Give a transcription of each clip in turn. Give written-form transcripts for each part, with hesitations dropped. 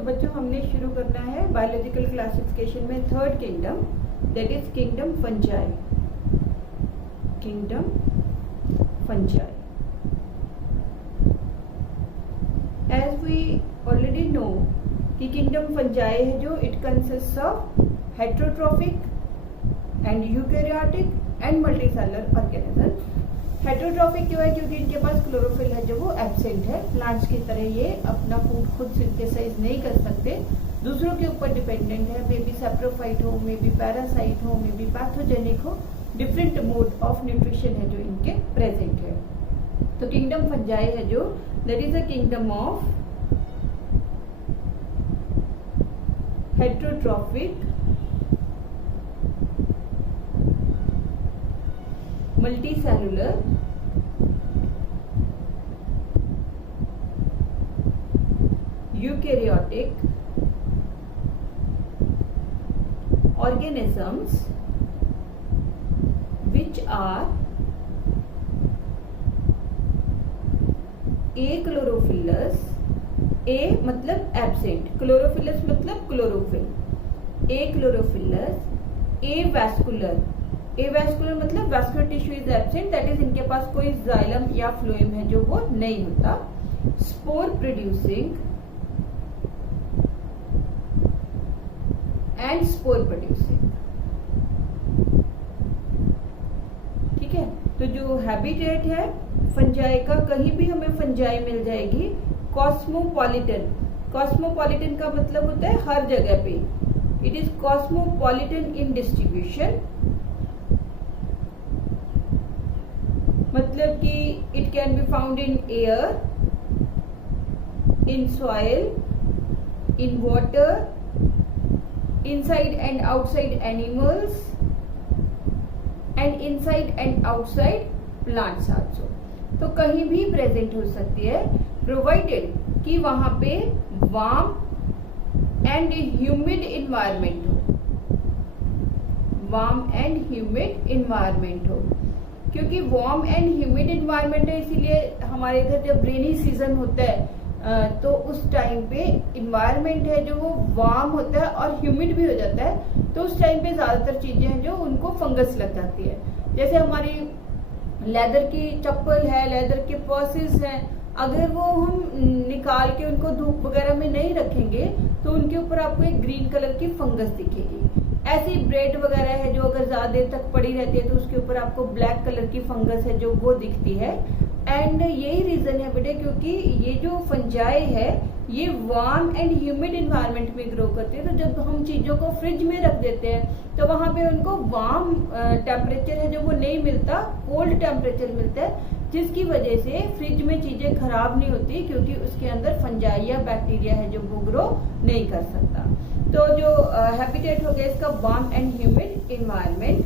तो बच्चों हमने शुरू करना है बायोलॉजिकल क्लासिफिकेशन में third kingdom, that is kingdom fungi. Kingdom fungi, as we already know कि किंगडम फंजाई है जो it consist of heterotrophic and eukaryotic and multicellular organism. Heterotrophic क्यों है? क्योंकि इनके पास क्लोरोफिल है जो वो एब्सेंट है। प्लांट्स की तरह ये अपना फूड खुद सिंथेसाइज नहीं कर सकते, दूसरों के ऊपर डिपेंडेंट है। मे बी सैप्रोफाइट हो, मे बी पैरासाइट हो, मे बी पैथोजेनिक हो, डिफरेंट मोड ऑफ न्यूट्रिशन है जो इनके प्रेजेंट है। तो किंगडम फंजाई है जो that is a kingdom of heterotrophic multicellular eukaryotic organisms which are achlorophyllous, a मतलब absent, chlorophyllous मतलब chlorophyll, achlorophyllous, avascular, एवैस्कुलर मतलब vascular tissue is absent, that is इनके पास कोई जाइलम या फ्लोएम है जो वो नहीं होता। Spore producing and spore producing, ठीक है। तो जो हैबिटेट है फंजाई का, कहीं भी हमें फंजाई मिल जाएगी। कॉस्मोपॉलिटन, कॉस्मोपॉलिटन का मतलब होता है हर जगह पे। It is cosmopolitan in distribution, मतलब कि it can be found in air, in soil, in water, inside and outside animals and inside and outside plants also. तो कहीं भी प्रेजेंट हो सकती है, प्रोवाइडेड कि वहां पे वार्म एंड ह्यूमिड इन्वायरमेंट हो, वार्म एंड ह्यूमिड इन्वायरमेंट हो। क्योंकि वार्म एंड ह्यूमिड इन्वायरमेंट है, इसीलिए हमारे इधर जब रेनी सीजन होता है तो उस टाइम पे इन्वायरमेंट है जो वो वार्म होता है और ह्यूमिड भी हो जाता है। तो उस टाइम पे ज्यादातर चीजें हैं जो उनको फंगस लग जाती है। जैसे हमारी लेदर की चप्पल है, लेदर के पर्सेस हैं, अगर वो हम निकाल के उनको धूप वगैरह में नहीं रखेंगे तो उनके ऊपर आपको एक ग्रीन कलर की फंगस दिखेगी। ऐसी ब्रेड वगैरह है जो अगर ज्यादा देर तक पड़ी रहती है तो उसके ऊपर आपको ब्लैक कलर की फंगस है जो वो दिखती है। एंड यही रीजन है बेटे, क्योंकि ये जो फंजाई है ये वार्म एंड ह्यूमिड इन्वायरमेंट में ग्रो करती है। तो जब हम चीजों को फ्रिज में रख देते हैं तो वहां पे उनको वार्म टेम्परेचर है जो वो नहीं मिलता, कोल्ड टेम्परेचर मिलता है, जिसकी वजह से फ्रिज में चीजें खराब नहीं होती, क्योंकि उसके अंदर फंजाई या बैक्टीरिया है जो वो ग्रो नहीं कर सकता। तो जो हैबिटेट हो गया इसका वार्म एंड ह्यूमिड इन्वायरमेंट,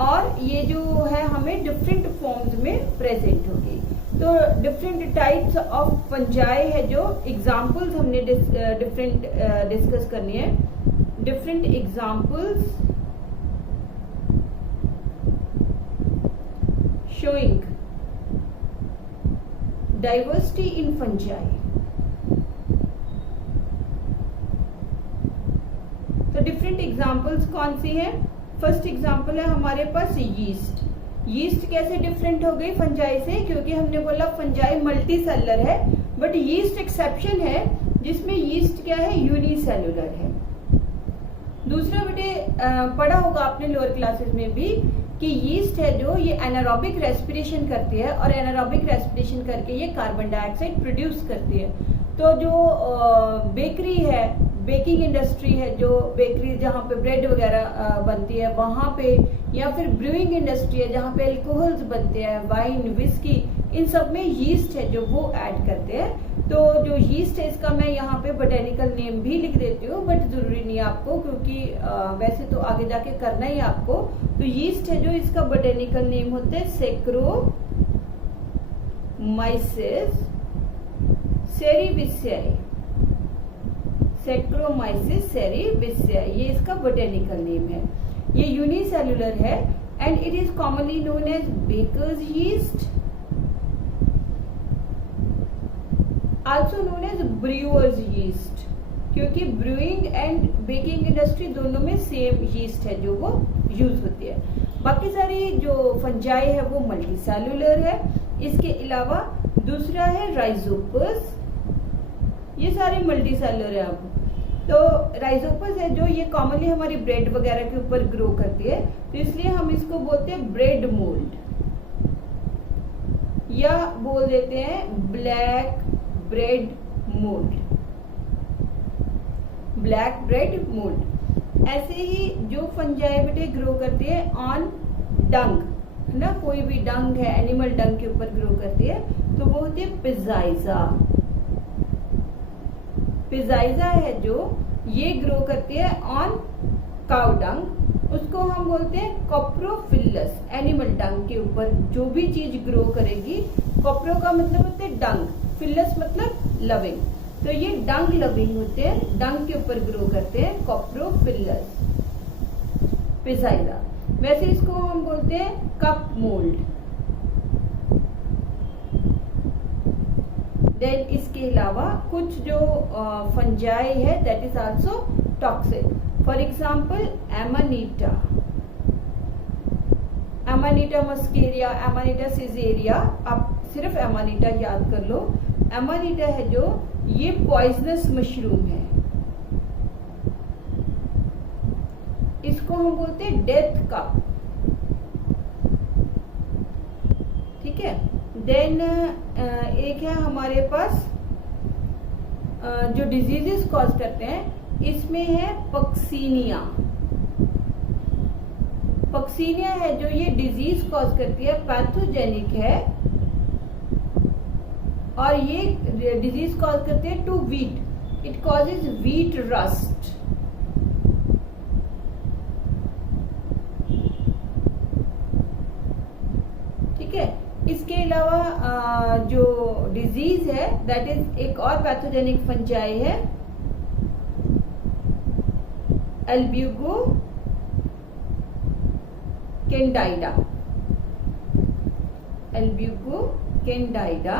और ये जो है हमें डिफरेंट फॉर्म्स में प्रेजेंट होगी। तो डिफरेंट टाइप्स ऑफ फंजाई है जो एग्जांपल्स हमने डिफरेंट डिस्कस करनी है। Different examples showing diversity in fungi. तो डिफरेंट एग्जांपल्स कौन सी हैं? फर्स्ट एग्जांपल है हमारे पास यीस्ट। यीस्ट कैसे डिफरेंट हो गई फंजाई से? क्योंकि हमने बोला फंजाई मल्टी सेलुलर है, बट यीस्ट एक्सेप्शन है जिसमें यीस्ट क्या है, यूनिसेलुलर है। दूसरा बेटे पढ़ा होगा आपने लोअर क्लासेस में भी कि यीस्ट है जो ये एनारोबिक रेस्पिरेशन करती है, और एनारोबिक रेस्पिरेशन करके ये कार्बन डाइऑक्साइड प्रोड्यूस करती है। तो जो बेकरी है, बेकिंग इंडस्ट्री है, जो बेकरी जहाँ पे ब्रेड वगैरह बनती है वहां पे, या फिर ब्रूइंग इंडस्ट्री है जहाँ पे अल्कोहल्स बनते हैं, वाइन, विस्की, इन सब में यीस्ट है जो वो ऐड करते हैं। तो जो यीस्ट है इसका मैं यहाँ पे बोटेनिकल नेम भी लिख देती हूँ, बट जरूरी नहीं है आपको, क्योंकि वैसे तो आगे जाके करना ही आपको। तो यीस्ट है जो इसका बोटेनिकल नेम होता है सैक्रोमाइसिस सेरीविसियाई, सैक्रोमाइसिस सेरीविसियाई, ये इसका बोटेनिकल नेम है। ये यूनिसेलुलर है and it is commonly known as baker's yeast, also known as brewer's yeast, क्योंकि ब्रूइंग एंड बेकिंग इंडस्ट्री दोनों में सेम यीस्ट है जो वो यूज होती है। बाकी सारी जो फंजाई है वो मल्टीसेलुलर है। इसके अलावा दूसरा है राइजोपस, ये सारे मल्टीसेलुलर है। अब तो राइजोपस है जो ये कॉमनली हमारी ब्रेड वगैरह के ऊपर ग्रो करती है, तो इसलिए हम इसको बोलते हैं ब्रेड मोल्ड या बोल देते हैं black bread mould, black bread mould. ऐसे ही जो फंजाई बेटे ग्रो करती है ऑन डंग, है ना, कोई भी डंग है एनिमल डंग के ऊपर ग्रो करती है, तो वो होती है पिजाइजा। पिजाइजा है जो ये ग्रो करती है ऑन काउ डंग, उसको हम बोलते हैं कॉप्रोफिलस। एनिमल डंग के ऊपर जो भी चीज ग्रो करेगी, कॉप्रो का मतलब होता है डंग, फिलस मतलब लविंग, तो ये डंग लविंग होते हैं, डंग के ऊपर ग्रो करते हैं, कॉप्रोफिलस पिजाइजा। वैसे इसको हम बोलते हैं कप मोल्ड। देन इसके अलावा कुछ जो फंजाई है that is also toxic. For example amanita, amanita muscaria, amanita caesarea, आप सिर्फ एमानीटा याद कर लो। एमानीटा है जो ये पॉइजनस मशरूम है, इसको हम बोलते हैं डेथ कप, ठीक है। देन एक है हमारे पास जो डिजीजेस कॉज करते हैं, इसमें है पक्सीनिया। पक्सीनिया है जो ये डिजीज कॉज करती है, पैथोजेनिक है, और ये डिजीज कॉज करते हैं to wheat, it causes wheat rust. ठीक है। इसके अलावा जो डिजीज है दैट इज एक और पैथोजेनिक फंजाई है एल्ब्यूगो कैंडाइडा, एल्ब्यूगो कैंडाइडा।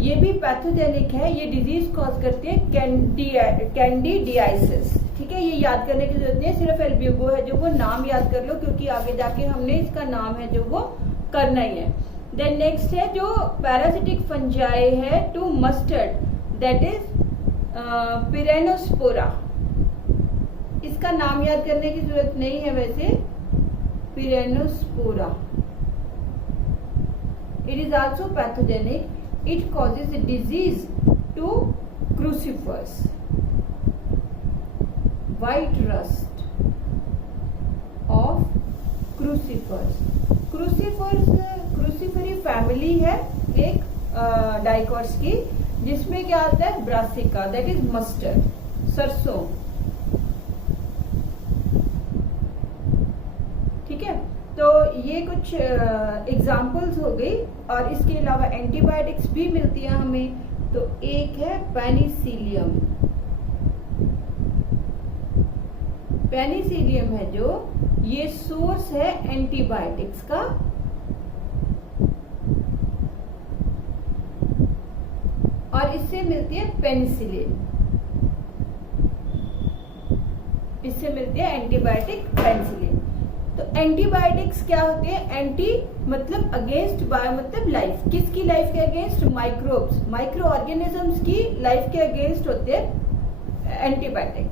ये भी पैथोजेनिक है, ये डिजीज कॉज करती है कैंडिडियासिस। ठीक है, ये याद करने की जरूरत नहीं है, सिर्फ एल्ब्यूगो है जो वो नाम याद कर लो, क्योंकि आगे जाके हमने इसका नाम है जो वो करना ही है। देन नेक्स्ट है जो पैरासिटिक फंजाई है to mustard, that is peronospora. इसका नाम याद करने की जरूरत नहीं है वैसे, peronospora. It is also pathogenic, it causes a disease to crucifers, white rust of crucifers। Cruciferae family है एक डाइकॉट्स की, जिसमें क्या आता है ब्रासिका, दैट इज मस्टर्ड, सरसों। ठीक है, तो ये कुछ एग्जाम्पल्स हो गई, और इसके अलावा एंटीबायोटिक्स भी मिलती है हमें। तो एक है पेनिसिलियम, पेनिसिलियम है जो ये सोर्स है एंटीबायोटिक्स का, और इससे मिलती है पेनिसिलिन, इससे मिलती है एंटीबायोटिक पेनिसिलिन। तो एंटीबायोटिक्स क्या होती है? एंटी मतलब अगेंस्ट, बायो मतलब लाइफ। किसकी लाइफ के अगेंस्ट? माइक्रोब्स, माइक्रो ऑर्गेनिजम्स की लाइफ के अगेंस्ट होते हैं एंटीबायोटिक।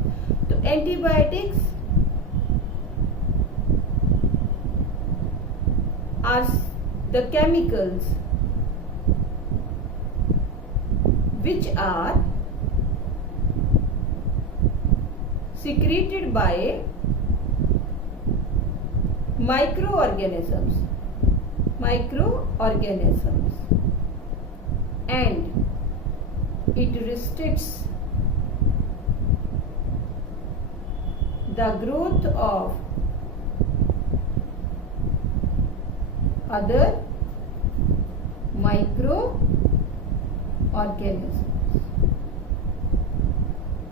तो antibiotics are the chemicals which are secreted by microorganisms and it restricts the growth of other microorganisms।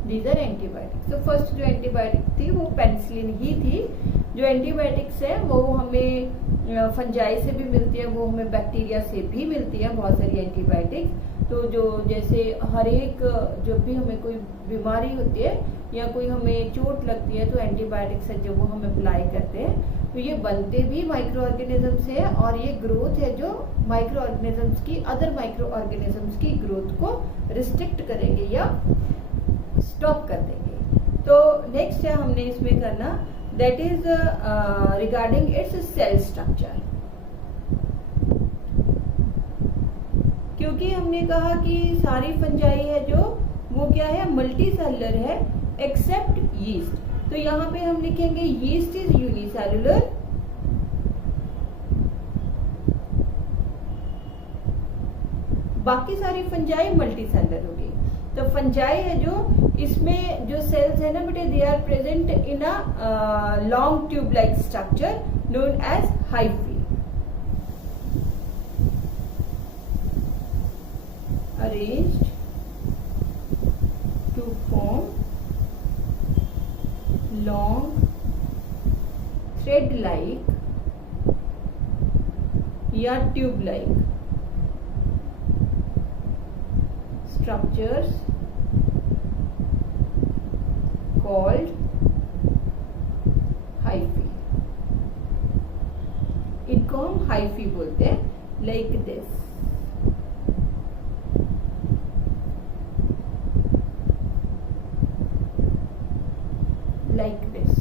These are antibiotics. तो first जो एंटीबायोटिक थी वो पेनिसिलिन ही थी। जो एंटीबायोटिक्स है वो हमें फंजाई से भी मिलती है, वो हमें बैक्टीरिया से भी मिलती है, बहुत सारी एंटीबायोटिक्स। तो जो जैसे हर एक जब भी हमें कोई बीमारी होती है या कोई हमें चोट लगती है तो एंटीबायोटिक्स है जो वो हम अप्लाई करते हैं। तो ये बनते भी माइक्रो ऑर्गेनिज्म से है और ये ग्रोथ है जो माइक्रो ऑर्गेनिजम्स की, अदर माइक्रो ऑर्गेनिजम्स की ग्रोथ को रिस्ट्रिक्ट करेंगे या स्टॉप कर देंगे। तो नेक्स्ट है हमने इसमें करना, that is regarding its cell structure. क्योंकि हमने कहा कि सारी फंजाई है जो वो क्या है, मल्टी सेलुलर है एक्सेप्ट यीस्ट। तो यहाँ पे हम लिखेंगे यीस्ट इज यूनिसेलुलर, बाकी सारी फंजाई मल्टी सेलुलर होगी। तो फंजाई है जो इसमें जो सेल्स है ना बेटे, they are present in a long tube like structure known as hyphae. Arranged to form long thread like या tube like structures called hyphae। इनको हम हाइफी बोलते हैं, लाइक दिस। Like this.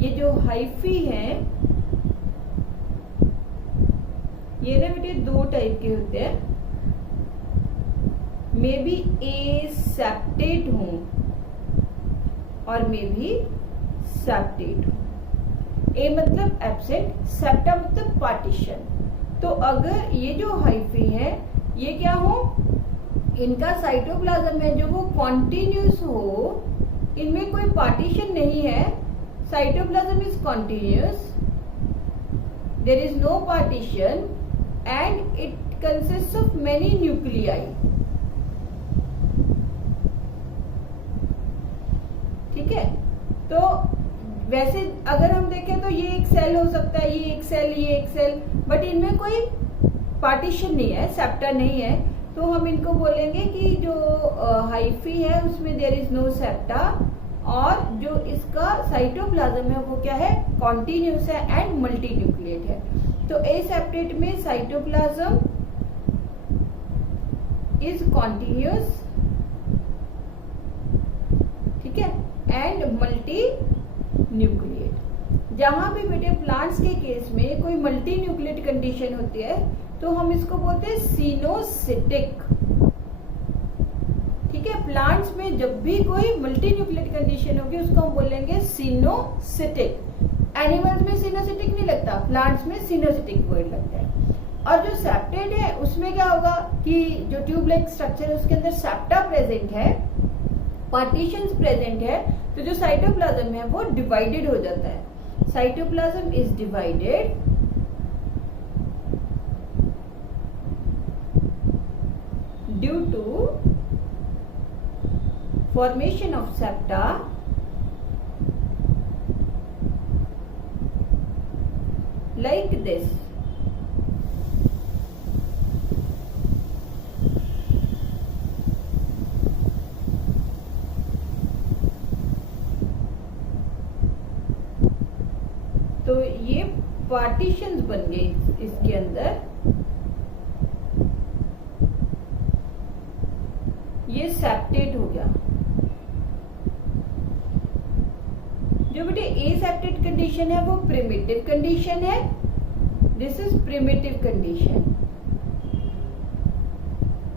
ये जो हाइफी हैं ये ना बेटे दो टाइप के होते हैं, मे बी एसेप्टेड हों और में भी सेप्टेड हो। ए मतलब एब्सेंट, सेप्टा मतलब पार्टीशन। तो अगर ये जो हाइफी है ये क्या हो, इनका साइटोप्लाज्म है जो वो कॉन्टिन्यूस हो, इनमें कोई पार्टीशन नहीं है, cytoplasm is continuous, there is no partition and it consist of many nuclei. ठीक है। तो वैसे अगर हम देखें तो ये एक सेल हो सकता है, ये एक सेल, ये एक सेल, बट इनमें कोई पार्टीशन नहीं है, सेप्टा नहीं है। तो हम इनको बोलेंगे कि जो हाइफी है उसमें देयर इज नो सेप्टा और जो इसका साइटोप्लाज्म है वो क्या है, कॉन्टिन्यूस है एंड मल्टी न्यूक्लिएट है। तो एसेप्टेट में साइटोप्लाज्म इज कॉन्टिन्यूस, ठीक है, एंड मल्टी न्यूक्लिएट। जहां भी बेटे प्लांट्स के केस में कोई मल्टी न्यूक्लिएट कंडीशन होती है तो हम इसको बोलते हैं सिनोसिटिक। ठीक है, प्लांट्स में जब भी कोई मल्टी न्यूक्लिएट कंडीशन होगी उसको हम बोलेंगे सिनोसिटिक। एनिमल्स में सिनोसिटिक नहीं लगता, प्लांट्स में सिनोसिटिक वर्ड लगता है। और जो सेप्टेड है उसमें क्या होगा कि जो ट्यूब लाइक स्ट्रक्चर है उसके अंदर सेप्टा प्रेजेंट है, पार्टीशंस प्रेजेंट है, तो जो साइटोप्लाज्म है वो डिवाइडेड हो जाता है। Cytoplasm is divided due to formation of septa like this. तो ये पार्टीशंस बन गए इसके अंदर, ये सेप्टेड हो गया। जो बेटे एसेप्टेड कंडीशन है वो प्रिमिटिव कंडीशन है, दिस इज प्रिमिटिव कंडीशन।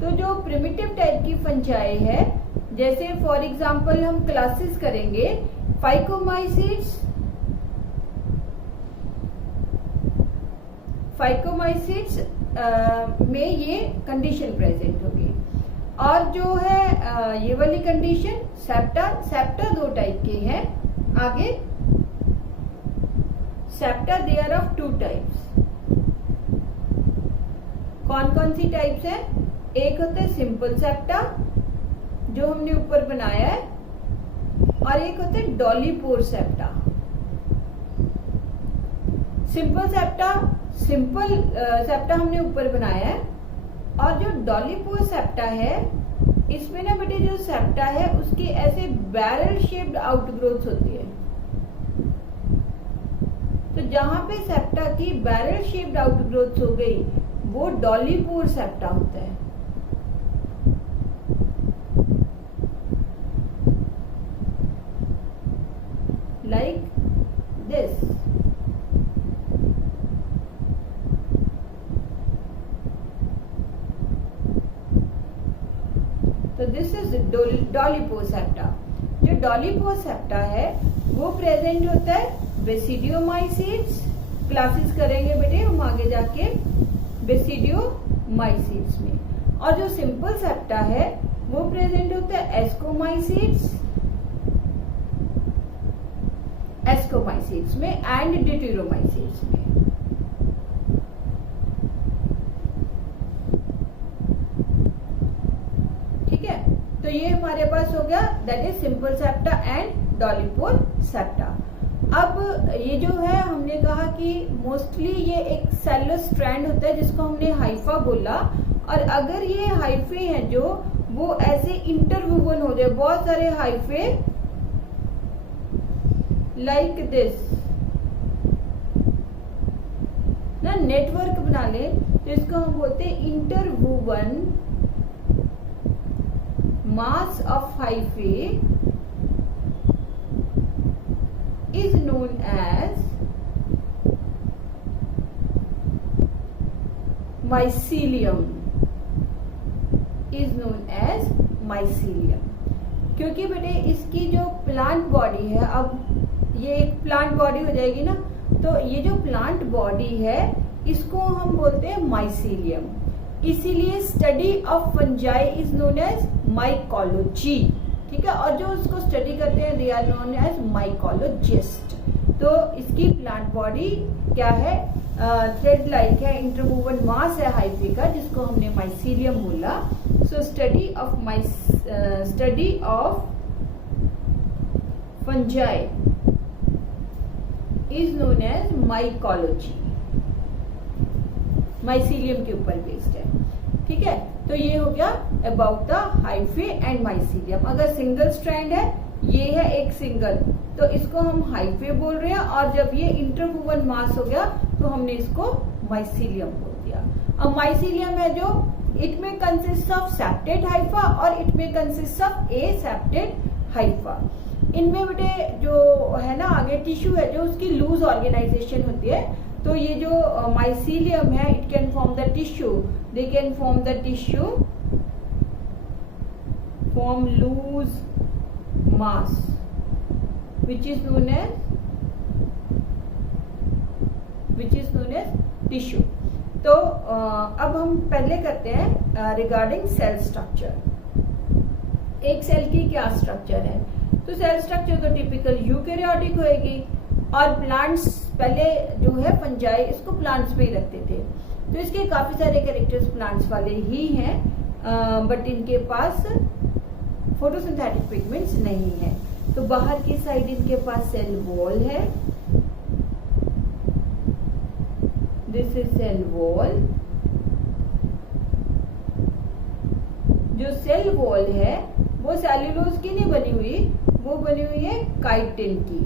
तो जो प्रिमिटिव टाइप की फंजाई है, जैसे फॉर एग्जांपल हम क्लासेस करेंगे, फाइकोमाइसीट्स, फाइकोमाइसीट्स में ये कंडीशन प्रेजेंट होगी। और जो है ये वाली कंडीशन सेप्टा, सेप्टा दो टाइप के हैं। आगे septa they are of two types. कौन कौन सी टाइप्स है? एक होता है सिंपल सेप्टा जो हमने ऊपर बनाया है, और एक होता है डॉलीपोर सेप्टा। सिंपल सेप्टा हमने ऊपर बनाया है, और जो डॉलीपोर सेप्टा है इसमें ना बेटे जो सेप्टा है उसकी ऐसे बैरल शेप्ड आउटग्रोथ होती है। तो जहां पे सेप्टा की बैरल शेप्ड आउटग्रोथ हो गई वो डॉलीपोर सेप्टा होता है। Like this. तो दिस इज डॉलीपोर सेप्टा। जो डॉलीपोर सेप्टा है वो प्रेजेंट होता है बेसिडियोमाइसीट्स। क्लासेस करेंगे बेटे हम आगे जाके बेसिडियोमाइसीट्स में। और जो सिंपल सेप्टा है वो प्रेजेंट होता है एस्कोमाइसीट्स में एंड डिट्यूरोमाइसीट्स में। ठीक है, तो ये हमारे पास हो गया, that is simple septa and डॉलीपोर septa. अब ये जो है हमने कहा कि मोस्टली ये एक सेलुलर स्ट्रैंड होता है जिसको हमने हाइफा बोला। और अगर ये हाइफे हैं जो वो ऐसे इंटरवूवन हो जाए, बहुत सारे हाइफे लाइक दिस ना नेटवर्क बना ले, तो इसको हम बोलते हैं interwoven mass of hyphae is known as mycelium, क्योंकि बेटे इसकी जो प्लांट बॉडी है, अब ये एक प्लांट बॉडी हो जाएगी ना, तो ये जो प्लांट बॉडी है इसको हम बोलते हैं माइसीलियम। इसीलिए study of fungi is known as mycology. ठीक है, और जो उसको स्टडी करते हैं they are known as mycologist. तो इसकी प्लांट बॉडी क्या है, थ्रेड लाइक है, इंटरवूवन मास है हाइफे का, जिसको हमने माइसीलियम बोला। So study of fungi is known as mycology. Mycelium के ऊपर बेस्ड है। ठीक है, तो ये हो गया about the hyphae and mycelium. अगर सिंगल स्ट्रैंड है, ये है एक सिंगल, तो इसको हम हाइफे बोल रहे हैं, और जब ये इंटरवूवन मास हो गया तो हमने इसको माइसीलियम बोल दिया। अब माइसीलियम है जो इट में कंसिस्ट ऑफ सेप्टेड हाइफा और इट में consist of A septate Haifa. इनमें बेटे जो है ना आगे टिश्यू है जो उसकी लूज ऑर्गेनाइजेशन होती है। तो ये जो माइसीलियम है it can form the tissue, they can form the tissue form loose mass which is known as tissue। तो अब हम पहले करते हैं रिगार्डिंग सेल स्ट्रक्चर। एक सेल की क्या स्ट्रक्चर है, तो सेल स्ट्रक्चर तो टिपिकल यूकैरियोटिक होएगी। और प्लांट्स पहले जो है फंजाई इसको प्लांट्स में ही रखते थे, तो इसके काफी सारे कैरेक्टर्स प्लांट्स वाले ही हैं, बट इनके पास फोटोसिंथेटिक पिगमेंट्स नहीं है। तो बाहर की साइड इनके पास सेल वॉल है, दिस इज सेल वॉल। जो सेल वॉल है वो सेल्यूलोज की नहीं बनी हुई, वो बनी हुई है काइटिन की।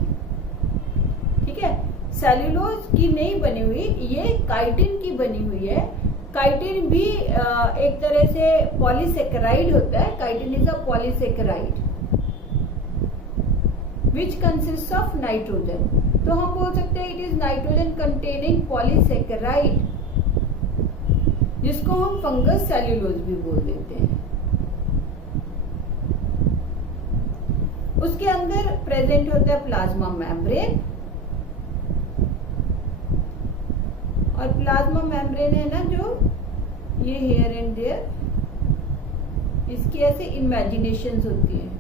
ठीक है, सेल्यूलोज की नहीं बनी हुई, ये काइटिन की बनी हुई है। काइटिन भी एक तरह से पॉलीसेकेराइड होता है। Chitin is a polysaccharide which consists of nitrogen। तो हम बोल सकते हैं it is nitrogen containing polysaccharide, जिसको हम फंगस सेल्यूलोज भी बोल देते हैं। उसके अंदर प्रेजेंट होता है प्लाज्मा मेम्ब्रेन, और प्लाज्मा मेम्ब्रेन है ना जो ये हियर एंड देयर, इसकी ऐसे इमेजिनेशंस होती है।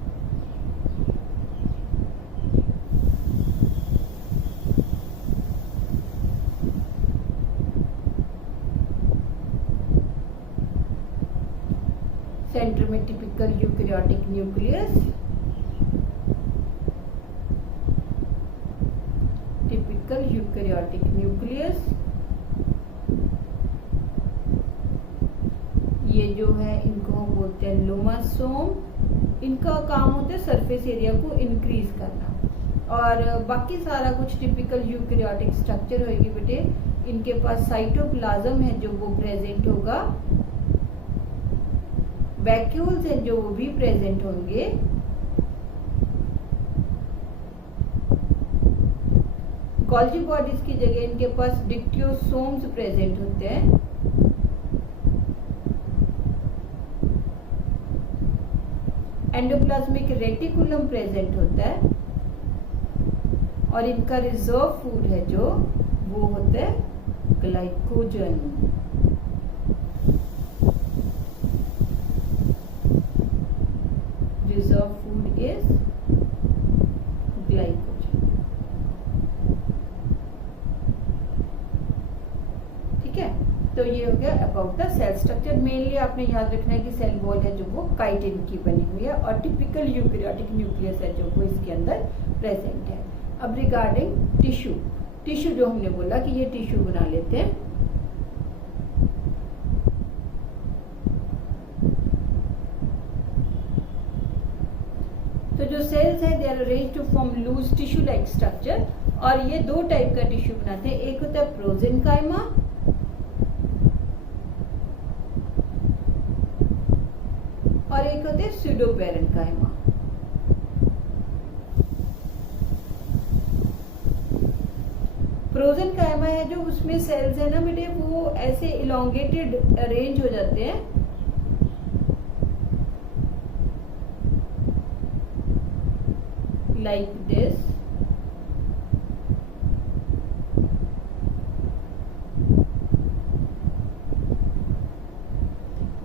सेंटर में typical eukaryotic nucleus, typical eukaryotic nucleus, ये जो है इनको हम बोलते हैं लोमासोम। इनका काम होता है सरफेस एरिया को इंक्रीज करना, और बाकी सारा कुछ टिपिकल यूकैरियोटिक स्ट्रक्चर होगी बेटे। इनके पास साइटोप्लाज्म है जो वो प्रेजेंट होगा, वैक्यूल्स हैं जो वो भी प्रेजेंट होंगे, गोल्जी बॉडीज की जगह इनके पास डिक्टियोसोम्स प्रेजेंट होते हैं, एंडोप्लाज्मिक रेटिकुलम प्रेजेंट होता है, और इनका रिजर्व फूड है जो वो होता है glycogen. Reserve food is glycogen. ठीक है, तो ये हो गया about the cell structure. Mainly आपने याद रखना है कि सेल वॉल है जो वो काइटिन की बनी हुई है, और टिपिकल यूकैरियोटिक न्यूक्लियस है जो वो इसके अंदर प्रेजेंट है। अब रिगार्डिंग टिश्यू, टिश्यू जो हमने बोला कि ये टिश्यू बना लेते हैं। तो जो सेल्स है they are arranged to form loose tissue like structure, और ये दो टाइप का टिश्यू बनाते हैं। एक होता है प्रोजेनकाइमा, और एक होते हैं स्यूडोपेरेन्काइमा। प्रोजेनकाइमा है जो उसमें सेल्स है ना बेटे वो ऐसे इलोंगेटेड अरेंज हो जाते हैं, लाइक दिस।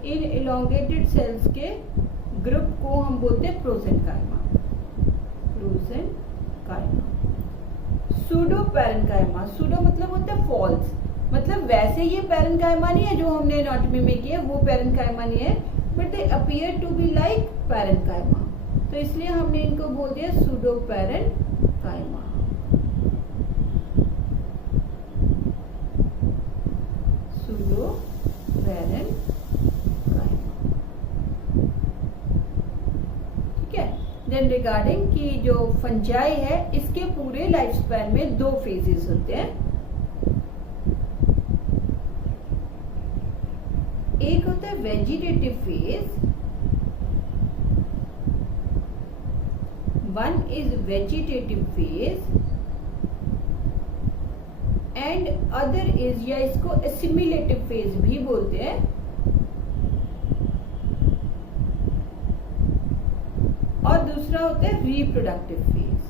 इन इलोंगेटेड सेल्स के ग्रुप को हम बोलते हैं प्रोजेनकाइमा। प्रोजेनकाइमा। सूडोपेरेन्काइमा, सूडो मतलब होता है फॉल्स, मतलब वैसे ये पेरेन्काइमा नहीं है जो हमने एनाटॉमी में किया, वो पेरेन्काइमा नहीं है, but they appear to be like parenchyma, तो इसलिए हमने इनको बोल दिया सूडोपेरेन्काइमा। सूडोपेरेन्काइमा। देन रिगार्डिंग कि जो फंजाई है इसके पूरे लाइफ स्पैन में दो फेजेस होते हैं। एक होता है vegetative phase, one is vegetative phase and other is, या इसको एसिमिलेटिव फेज भी बोलते हैं। और दूसरा होता है रिप्रोडक्टिव फेज।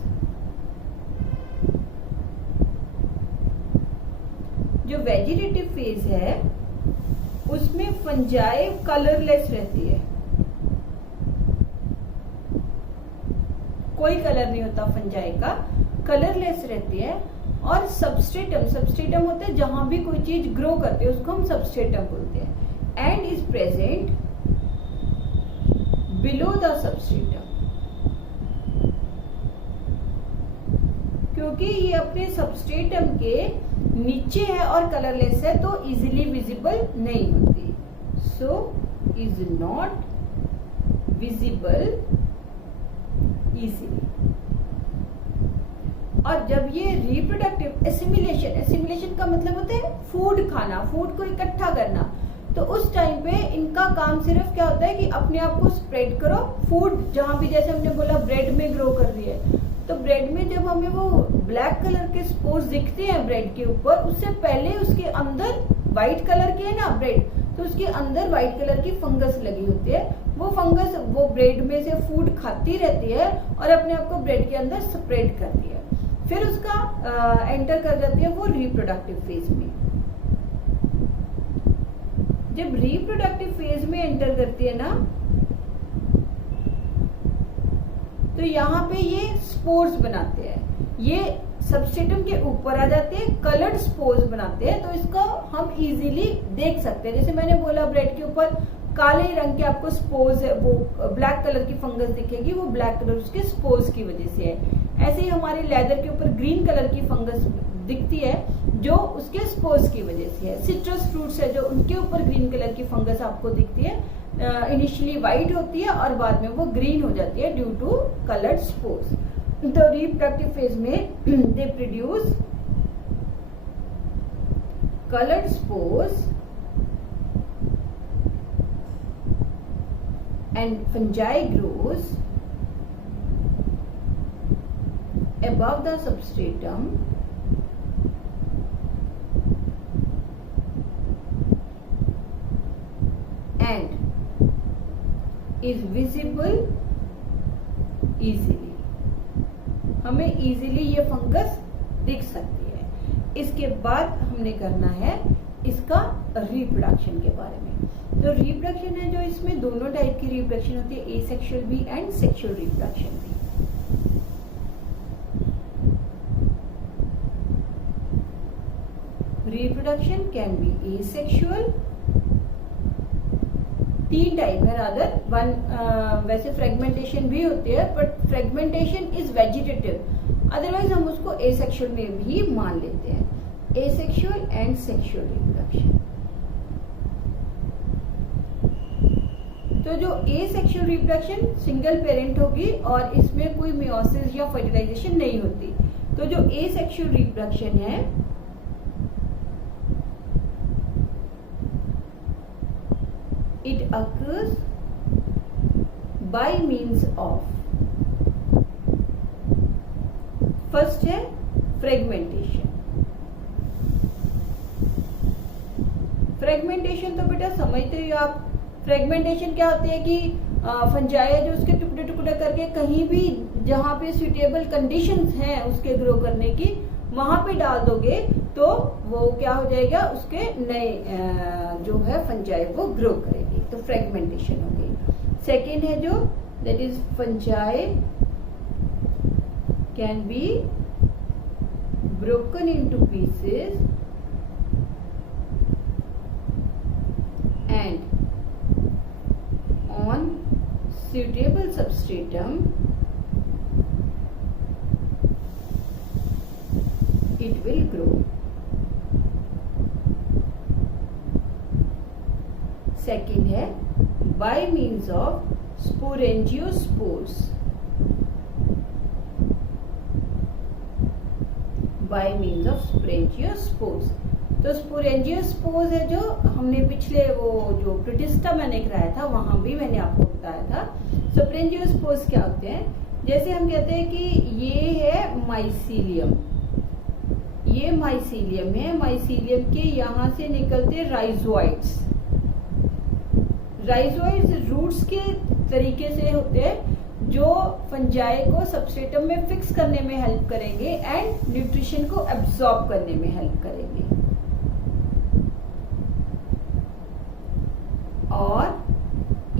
जो वेजिटेटिव फेज है उसमें फंजाई कलरलेस रहती है, कोई कलर नहीं होता फंजाई का, कलरलेस रहती है। और सबस्ट्रेटम, सबस्ट्रेटम होता है जहां भी कोई चीज ग्रो करती है उसको हम सबस्ट्रेटम बोलते हैं। And is present below the substratum, क्योंकि ये अपने सबस्ट्रेटम के नीचे है और कलरलेस है तो इजीली विजिबल नहीं होती, so is not visible easily. और जब ये रिप्रोडक्टिव एसिमिलेशन, एसिमिलेशन का मतलब होता है फूड खाना, फूड को इकट्ठा करना, तो उस टाइम पे इनका काम सिर्फ क्या होता है कि अपने आप को स्प्रेड करो, फूड जहां भी, जैसे हमने बोला ब्रेड में ग्रो कर रही है, तो ब्रेड में जब हमें वो ब्लैक कलर के स्पोर्स दिखते हैं ब्रेड के ऊपर, उससे पहले उसके अंदर व्हाइट कलर के है ना ब्रेड, तो उसके अंदर व्हाइट कलर की फंगस लगी होती है। वो फंगस वो ब्रेड में से फूड खाती रहती है और अपने आप को ब्रेड के अंदर स्प्रेड करती है, फिर उसका एंटर कर जाती है वो रिप्रोडक्टिव फेज में। जब रिप्रोडक्टिव फेज में एंटर करती है ना, तो यहाँ पे ये स्पोर्स बनाते हैं, ये सबस्ट्रेटम के ऊपर आ जाते हैं, कलर्ड स्पोर्स बनाते हैं, तो इसको हम इजीली देख सकते हैं। जैसे मैंने बोला ब्रेड के ऊपर काले रंग के आपको स्पोर्स है, वो ब्लैक कलर की फंगस दिखेगी, वो ब्लैक कलर उसके स्पोर्स की वजह से है। ऐसे ही हमारे लेदर के ऊपर ग्रीन कलर की फंगस दिखती है जो उसके स्पोर्स की वजह से है। सिट्रस फ्रूट्स है जो उनके ऊपर ग्रीन कलर की फंगस आपको दिखती है, इनिशियली व्हाइट होती है और बाद में वो ग्रीन हो जाती है ड्यू टू कलर्ड स्पोर्स। तो रिप्रोडक्टिव फेज में they produce colored spores and fungi grows above the substratum and is visible easily। हमें easily ये फंगस दिख सकती है। इसके बाद हमने करना है इसका रिप्रोडक्शन के बारे में। तो रिप्रोडक्शन है जो इसमें दोनों टाइप की रिप्रोडक्शन होती है, एसेक्सुअल भी एंड सेक्सुअल रिप्रोडक्शन भी। Reproduction can be asexual, 3 type है रादर वन। वैसे फ्रेगमेंटेशन भी होती है but fragmentation is vegetative, otherwise हम उसको एसेक्सुअल में भी मान लेते हैं। Asexual and sexual reproduction. तो जो एसेक्सुअल रिप्रोडक्शन सिंगल पेरेंट होगी और इसमें कोई मियोसिस या फर्टिलाइजेशन नहीं होती। तो जो एसेक्सुअल रिप्रोडक्शन है it occurs by means of, first है फ्रेगमेंटेशन। फ्रेगमेंटेशन तो बेटा समझते ही आप, फ्रेगमेंटेशन क्या होती है कि फंजाई है जो उसके टुकड़े टुकड़े करके कहीं भी जहां पे सुटेबल कंडीशंस हैं उसके ग्रो करने की वहां पे डाल दोगे तो वो क्या हो जाएगा, उसके नए जो है फंजाई वो ग्रो करेगी। तो फ्रेगमेंटेशन हो गई। सेकेंड है जो that is fungi can be broken into pieces and on suitable substratum it will grow। Second है by means of sporangiospores, by means of sporangiospores. तो स्पोरेंजियोस्पोर्स है जो हमने पिछले वो जो प्रोटिस्टा मैंने कराया था वहां भी मैंने आपको बताया था। स्पोरेंजियोस्पोर्स क्या होते हैं, जैसे हम कहते हैं कि ये है माइसीलियम, ये माइसीलियम है, माइसीलियम के यहां से निकलते राइजोइड्स। राइजोइड्स रूट्स के तरीके से होते हैं जो फंजाई को सबस्ट्रेटम में फिक्स करने में हेल्प करेंगे एंड न्यूट्रिशन को एब्जॉर्ब करने में हेल्प करेंगे। और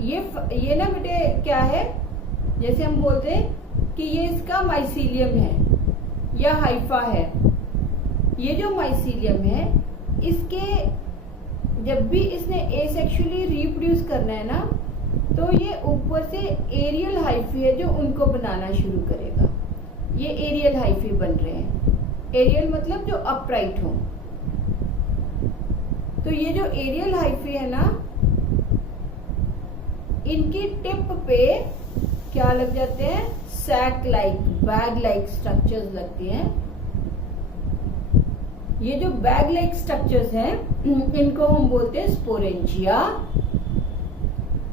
ये ना बेटे क्या है, जैसे हम बोलते हैं कि ये इसका माइसीलियम है या हाइफा है। ये जो माइसीलियम है इसके जब भी इसने एसेक्सुअली रिप्रोड्यूस करना है ना तो ये ऊपर से एरियल हाइफी है जो उनको बनाना शुरू करेगा। ये एरियल हाइफी बन रहे हैं, एरियल मतलब जो अपराइट हो। तो ये जो एरियल हाइफी है ना इनकी टिप पे क्या लग जाते हैं, sac like bag like structures लगती हैं। ये जो बैग लाइक स्ट्रक्चर्स हैं इनको हम बोलते हैं स्पोरेंजिया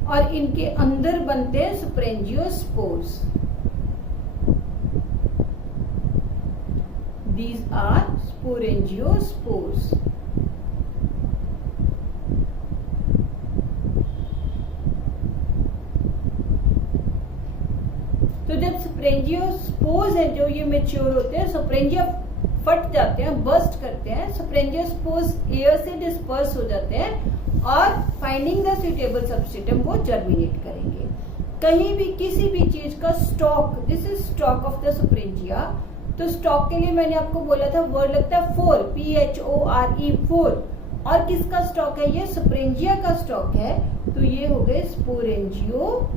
और इनके अंदर बनते हैं स्पोरेंजियोस्पोर्स। These are sporangiospours। तो जब स्पोरेंजियोस्पोर्स है जो ये मेच्योर होते हैं, स्पोरेंजिया फट जाते हैं, बर्स्ट करते हैं, स्पोरेंजियोस्पोर्स एयर से डिस्पर्स हो जाते हैं और फाइंडिंग द सुटेबल सबस्ट्रेटम वो जर्मिनेट करेंगे। कहीं भी किसी भी चीज का stock, this is stock of the sporangia. तो स्टॉक के लिए मैंने आपको बोला था वर्ड लगता है 4, PHORE 4। और किसका स्टॉक है, ये स्पोरेंजिया का स्टॉक है। तो ये हो गए स्पोरेंजियोफोर्स।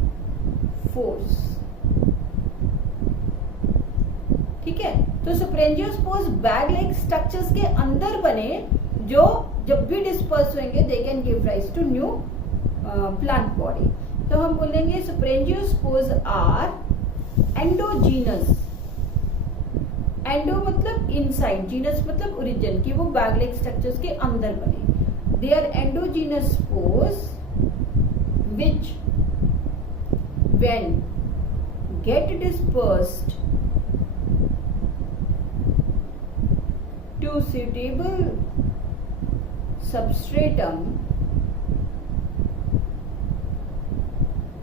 ठीक है। तो स्पोरेंजियोस्पोर्स बैग लाइक स्ट्रक्चर्स के अंदर बने, जो जब भी डिस्पर्स होंगे they can give rise to new plant body. तो हम बोलेंगे स्पोरेंजियोस्पोर्स आर एंडोजीनस। एंडो मतलब इनसाइड, जीनस मतलब ओरिजिन, कि वो बैग लाइक स्ट्रक्चर्स के अंदर बने। They are endogenous spores which when get dispersed to suitable substratum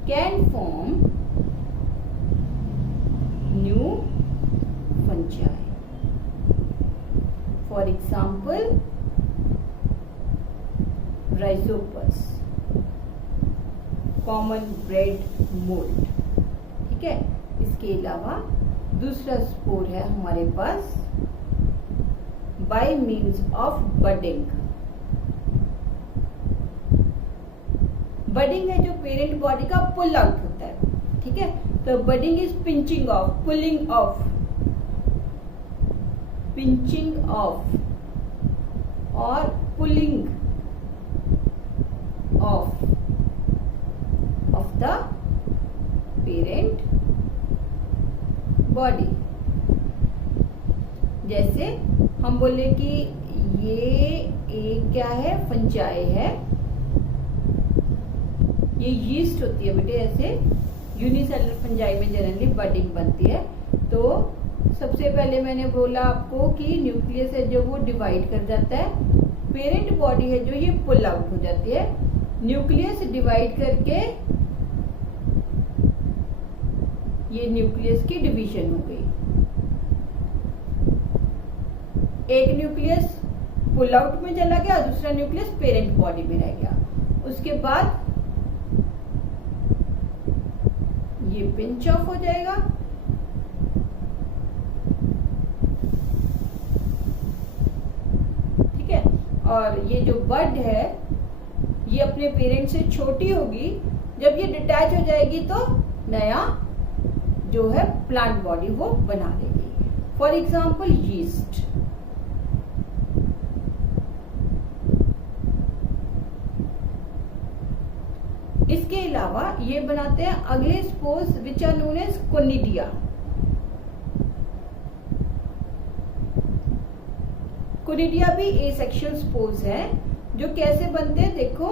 can form new fungi. For example, rhizopus, common bread mould, ठीक है। इसके अलावा दूसरा स्पोर है हमारे पास by means of budding. Budding है जो पेरेंट बॉडी का पुल आउट होता है, ठीक है। तो budding is pinching off, pulling off, pinching off और pulling off the parent body। जैसे हम बोले कि ये एक क्या है, फंजाई है, ये यीस्ट होती है बेटे, ऐसे यूनिसेलुलर फंजाई में जनरली बडिंग बनती है। तो सबसे पहले मैंने बोला आपको कि न्यूक्लियस है जो वो डिवाइड कर जाता है, पेरेंट बॉडी है जो ये पुल आउट हो जाती है। न्यूक्लियस डिवाइड करके ये न्यूक्लियस की डिवीजन हो गई। एक न्यूक्लियस पुल आउट में चला गया, दूसरा न्यूक्लियस पेरेंट बॉडी में रह गया। उसके बाद ये पिंच ऑफ हो जाएगा, ठीक है। और ये जो बड है ये अपने पेरेंट से छोटी होगी, जब ये डिटैच हो जाएगी तो नया जो है प्लांट बॉडी वो बना देगी। फॉर एग्जाम्पल यीस्ट, इसके अलावा ये बनाते हैं अगले spores which are known as conidia. Conidia भी एसेक्सुअल स्पोर्स हैं जो कैसे बनते हैं, देखो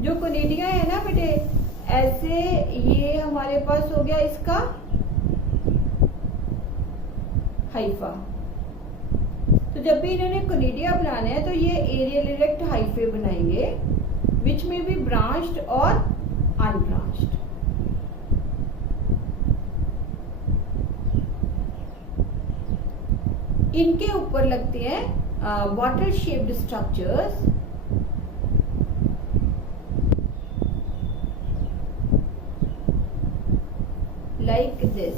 जो कोनिडिया है ना बेटे, ऐसे ये हमारे पास हो गया इसका हाइफा। तो जब भी इन्होंने कोनिडिया बनाना है तो ये एरियल इरेक्ट हाइफे बनाएंगे विच में बी ब्रांच्ड और अनब्रांच्ड। इनके ऊपर लगते हैं water shaped structures like this।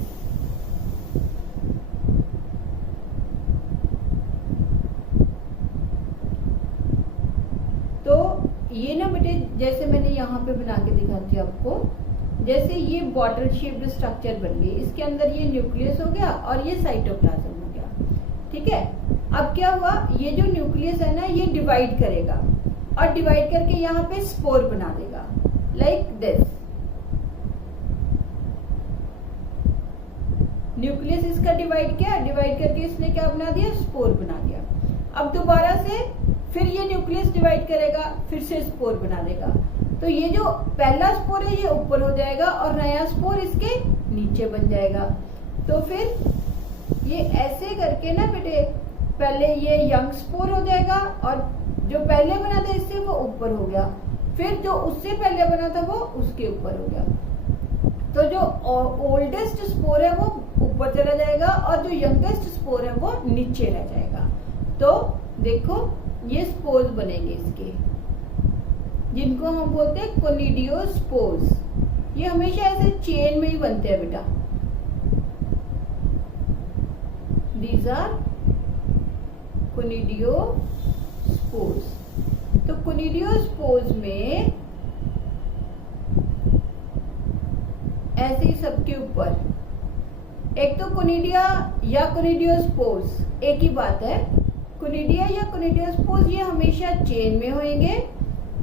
तो ये ना बेटे जैसे मैंने यहाँ पे बना के दिखाती हूँ आपको, जैसे ये बॉटल शेप्ड स्ट्रक्चर बन गई, इसके अंदर ये न्यूक्लियस हो गया और ये साइटोप्लाज्म हो गया, ठीक है। अब क्या हुआ, ये जो न्यूक्लियस है ना ये डिवाइड करेगा और डिवाइड करके यहाँ पे स्पोर बना देगा लाइक दिस। न्यूक्लियस इसका डिवाइड किया, डिवाइड करके इसने क्या बना दिया, स्पोर बना दिया। अब दोबारा से फिर ये न्यूक्लियस डिवाइड करेगा, फिर से स्पोर बना देगा। तो ये जो पहला स्पोर है ये ऊपर हो जाएगा और नया स्पोर इसके नीचे बन जाएगा। तो फिर ये ऐसे करके ना बेटे, पहले ये यंग स्पोर हो जाएगा और जो पहले बना था इससे वो ऊपर हो गया, फिर जो उससे पहले बना था वो उसके ऊपर हो गया। तो जो ओल्डेस्ट स्पोर है वो ऊपर चला जाएगा और जो यंगेस्ट स्पोर है वो नीचे रह जाएगा। तो देखो ये स्पोर्स बनेंगे इसके, जिनको हम बोलते हैं कोनिडियोस्पोर्स। ये हमेशा ऐसे चेन में ही बनते हैं बेटा। These are conidiospores. तो कोनिडियोस्पोर्स में ऐसे ही सबके ऊपर एक तो कोनिडिया या कोनिडियोस्पोर्स एक ही बात है। कोनिडिया या कोनिडियोस्पोर्स ये हमेशा चेन में होंगे,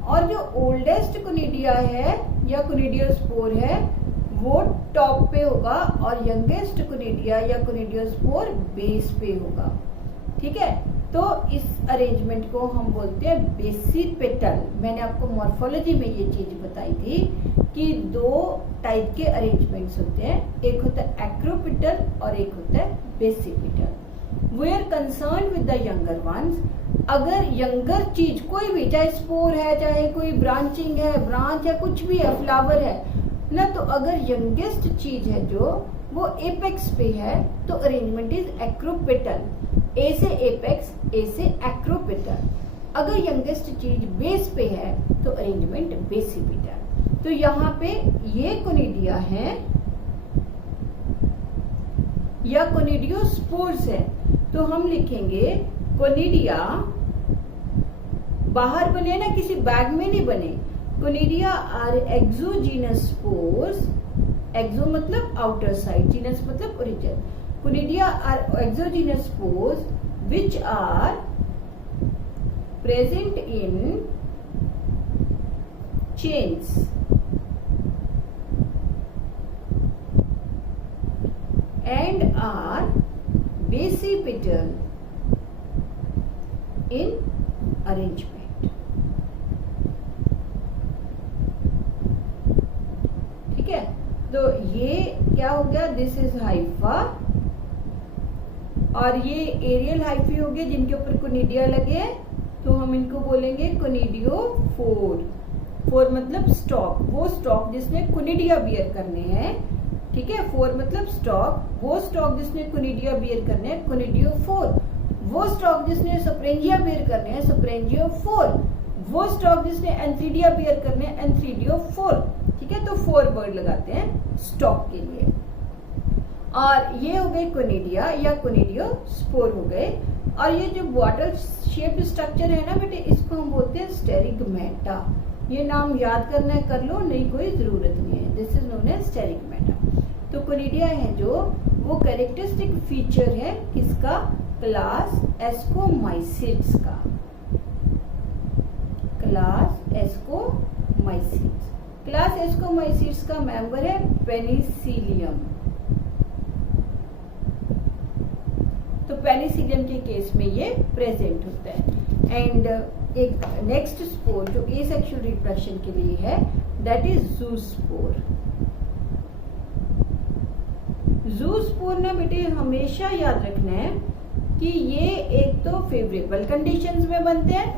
और जो ओल्डेस्ट कोनिडिया है या कोनिडियोस्पोर है वो टॉप पे होगा, और यंगेस्ट कोनिडिया या कोनिडियोस्पोर बेस पे होगा। ठीक है, तो इस अरेंजमेंट को हम बोलते हैं बेसिपेटल। मैंने आपको मॉर्फोलॉजी में ये चीज बताई थी कि दो टाइप के अरेंजमेंट्स होते हैं, एक होता है एक्रोपिटल और एक होता है basipetal. We are concern with the younger ones. अगर यंगर चीज कोई भी, चाहे स्पोर है, चाहे कोई ब्रांचिंग है, ब्रांच है, कुछ भी है, फ्लावर है ना, तो अगर यंगेस्ट चीज है जो वो एपेक्स पे है तो अरेंजमेंट इज एक्रोपेटल। ए से एपेक्स, ए से एक्रोपेटल। अगर यंगेस्ट चीज बेस पे है तो अरेंजमेंट बेसिपेटल। तो यहाँ पे ये कोनिडिया है या कोनिडियोस्पोर्स है, तो हम लिखेंगे कोनिडिया, बाहर बने ना, किसी बैग में नहीं बने। Conidia are exogenous spores, exo मतलब आउटर साइड, जीनस मतलब origin. Conidia are exogenous spores which are present in chains and are basipetal in arrangement। ठीक है, तो ये क्या हो गया, दिस इज हाइफा, और ये एरियल हाइफी हो गए जिनके ऊपर कोनिडिया लगे, तो हम इनको बोलेंगे कोनिडियोफोर। फोर मतलब स्टॉक, वो स्टॉक जिसने कोनिडिया बियर करने हैं। ठीक है, फोर मतलब स्टॉक, वो स्टॉक जिसने कोनिडिया बियर करने हैं, कोनिडियोफोर। वो स्टॉक जिसने सप्रेंजिया बियर करने हैं, सप्रेंजियोफोर। वो स्टॉक जिसने एंथ्रीडिया बियर करने हैं, एंथ्रीडियोफोर। ठीक है, तो 4 वर्ड लगाते हैं स्टॉक के लिए। और ये हो गए कोनिडिया या कोनिडियोस्पोर हो गए। और ये जो बॉटल शेप्ड स्ट्रक्चर है ना बेटे, इसको हम बोलते हैं स्टेरिगमेटा। ये नाम याद करना है, कर लो, नहीं कोई जरूरत नहीं है। This is known as sterigmata. तो कोनिडिया है जो, वो कैरेक्टरिस्टिक फीचर है किसका, क्लास एस्कोमाइसिड्स का, क्लास एस्कोमाइसिड्स। क्लास एस्कोमाइसिड्स का मेंबर है पेनिसिलियम। तो पेनिसिलियम के केस में ये प्रेजेंट होता है। एंड एक नेक्स्ट स्पोर जो एसेक्सुअल रिप्रोडक्शन के लिए है, दैट इज जूस्पोर। जूस्पोर ना बेटे हमेशा याद रखना है कि ये एक तो फेवरेबल कंडीशंस में बनते हैं,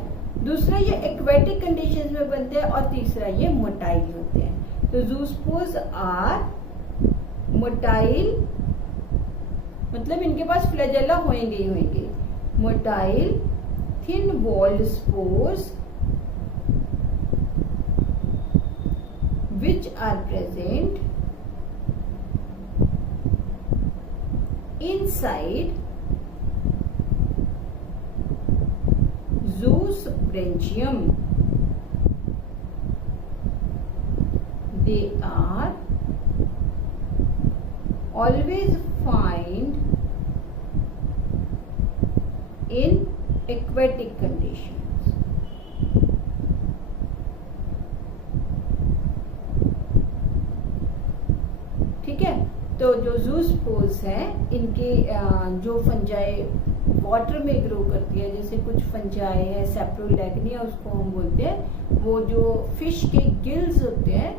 दूसरा ये एक्वेटिक कंडीशंस में बनते हैं, और तीसरा ये मोटाइल होते हैं। तो जूस्पोर्स आर मोटाइल, मतलब इनके पास फ्लैजेला होंगे ही होंगे। Motile thin walled spores which are present inside zoosprangium. They are always find in aquatic conditions. ठीक है, तो जो जूस्पोर्स हैं, इनके जो फंजाई वाटर में ग्रो करती है, जैसे कुछ फंजाई है, सेप्रोलैगनिया उसको हम बोलते हैं, वो जो फिश के गिल्स होते हैं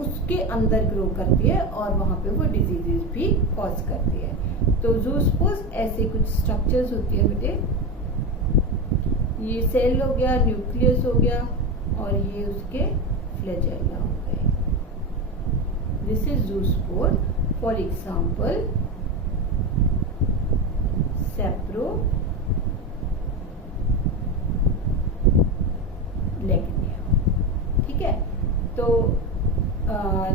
उसके अंदर ग्रो करती है, और वहां पे वो डिजीजेस भी कॉज करती है। तो जूस्पोर्स ऐसे कुछ स्ट्रक्चर्स होती है बेटे, ये सेल हो गया, न्यूक्लियस हो गया, और ये उसके फ्लैजेला हो गए। This is zoospore. For example saprolegnia. ठीक है, तो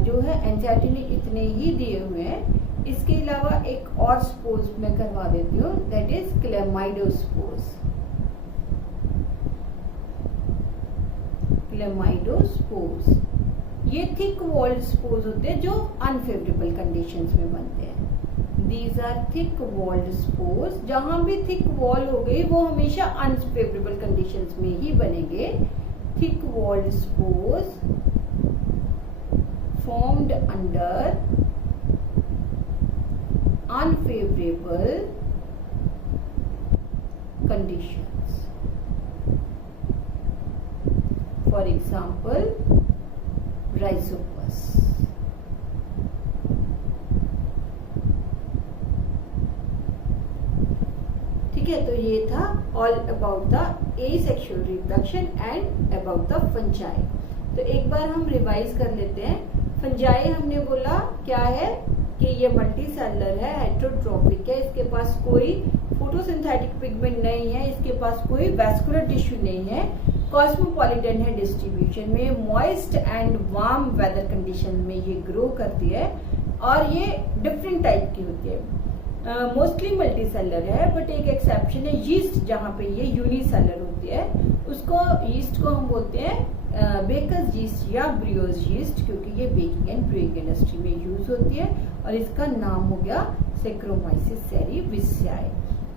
जो है एनसीईआरटी ने इतने ही दिए हुए हैं। इसके अलावा एक और स्पोर्स मैं करवा देती हूँ, दैट इज क्लेमाइडोस्पोर्स। क्लेमाइडोस्पोर्स ये थिक वॉल्ड स्पोर्स होते हैं जो अनफेवरेबल कंडीशंस में बनते हैं। These are thick walled spores. जहां भी थिक वॉल हो गई वो हमेशा अनफेवरेबल कंडीशंस में ही बनेंगे। Thick walled spores formed under unfavorable conditions. For example, rhizopus. ठीक है, तो ये था all about the asexual reproduction and about the fungi. तो एक बार हम रिवाइज कर लेते हैं। फंजाई हमने बोला क्या है कि ये मल्टीसेलुलर है, हेटेरोट्रॉपिक है, इसके पास कोई फोटोसिंथेटिक पिगमेंट नहीं है, इसके पास कोई वैस्कुलर टिश्यू नहीं है, कॉस्मोपॉलिटन है डिस्ट्रीब्यूशन में, moist and warm weather condition में ये ग्रो करती है और ये डिफरेंट टाइप की होती है। मोस्टली मल्टीसेलुलर है, बट एक एक्सेप्शन है यीस्ट, जहाँ पे ये यूनिसेलुलर होती है। उसको यीस्ट को हम बोलते हैं बेकर्स यीस्ट या ब्रियोज यीस्ट, क्योंकि ये बेकिंग एंड ब्रूइंग इंडस्ट्री में यूज होती है और इसका नाम हो गया सेक्रोमाइसिस सेरीविसियाई।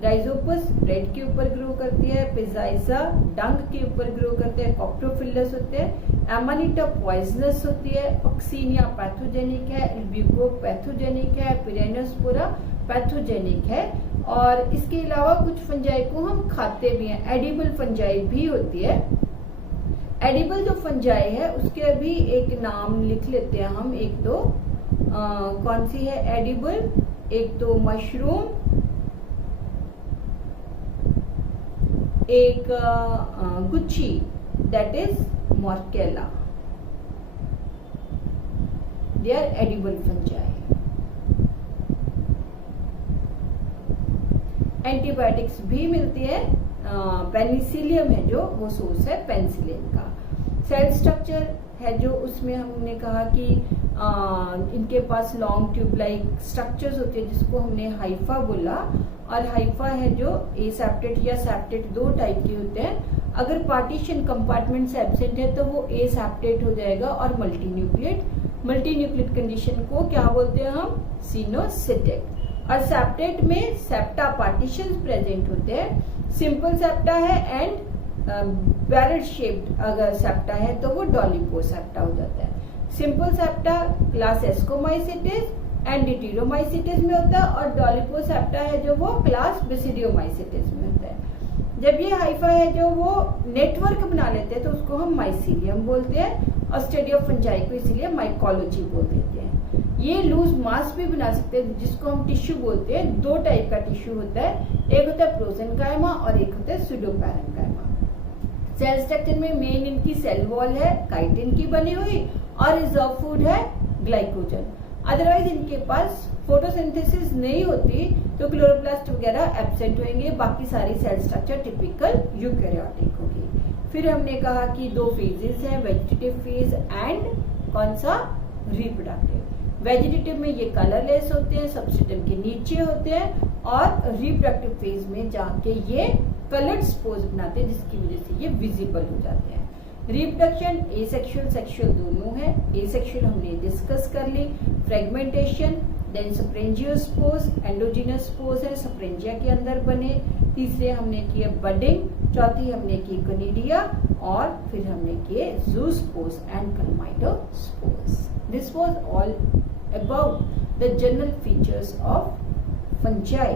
राइजोपस ब्रेड के ऊपर ग्रो करती है, पिजाइसा डंग के ऊपर ग्रो करते हैं, कॉप्रोफिलस होते हैं, एमानिटा पॉइजनस होती है, ऑक्सीनिया पैथोजेनिक है, एल्ब्यूको पैथोजेनिक है, पिरेनोस्पोरा पैथोजेनिक है। और इसके अलावा कुछ फंजाई को हम खाते भी हैं, एडिबल फंजाई भी होती है। एडिबल जो फंजाई है उसके भी एक नाम लिख लेते हैं हम, एक दो कौन सी है एडिबल, एक तो मशरूम, एक गुच्छी that is morchella, they are edible fungi. Antibiotics भी मिलती है, पेनिसिलियम है जो वो सोर्स है पेनिसिलिन का। सेल स्ट्रक्चर है जो उसमें हमने कहा कि इनके पास लॉन्ग ट्यूब लाइक स्ट्रक्चर्स होते हैं जिसको हमने हाइफा बोला, और हाइफा है जो एसेप्टेट या सेप्टेट दो टाइप के होते हैं। अगर पार्टीशन कंपार्टमेंट से एब्सेंट है तो वो एसेप्टेट हो जाएगा, और मल्टीन्यूक्लिएट कंडीशन को क्या बोलते हैं हम, सिनोसिटिक। और सेप्टेट में सेप्टा पार्टीशंस प्रेजेंट होते हैं, सिंपल सेप्टा है एंड बैरल शेप्ड अगर सेप्टा है तो वो डॉलिपोसेप्टा हो जाता है। Simple septa class ascomycetes and deuteromycetes में होता है, और डॉलिपोसेप्टा है जो वो क्लास बेसिडियोमाइसिटिस में होता है। जब ये हाइफा है जो वो नेटवर्क बना लेते हैं तो उसको हम माइसीलियम बोलते हैं, और स्टडी ऑफ फंजाई को इसीलिए माइकोलॉजी बोल देते हैं। ये लूज मास भी बना सकते हैं जिसको हम टिश्यू बोलते हैं। दो टाइप का टिश्यू होता है, एक होता है प्रोसेनकाइमा और एक होता है सुडोपैरेन्काइमा। सेल स्ट्रक्चर में मेन इनकी सेल वॉल है काइटिन की बनी हुई, और रिजर्व फूड है ग्लाइकोजन। अदरवाइज इनके पास फोटोसिंथेसिस नहीं होती तो क्लोरोप्लास्ट वगैरह एब्सेंट होंगे, बाकी सारी सेल स्ट्रक्चर टिपिकल यूकैरियोटिक होगी। फिर हमने कहा कि दो फेजेस हैं, वेजिटेटिव फेज एंड कौन सा, रिप्रोडक्टिव। वेजिटेटिव में ये कलरलेस होते हैं, सबस्ट्रेटम के नीचे होते हैं, और रिप्रोडक्टिव फेज में जाके ये कलर्ड स्पोर्स बनाते हैं जिसकी वजह से ये विजिबल हो जाते हैं। रिप्रोडक्शन एसेक्सुअल सेक्सुअल दोनों है। एसेक्सुअल हमने डिस्कस कर ली, फ्रेगमेंटेशन, देन स्प्रेंजियोस्पोर्स, एंडोजिनस स्पोर्स है स्प्रेंजिया के अंदर बने, तीसरे हमने किए बडिंग, चौथी हमने की कोनिडिया, और फिर हमने किए zoospores and chlamydospores. This was all about the general features of fungi.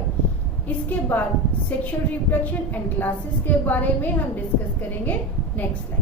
इसके बाद सेक्सुअल रिप्रोडक्शन एंड क्लासेस के बारे में हम डिस्कस करेंगे नेक्स्ट लाइन।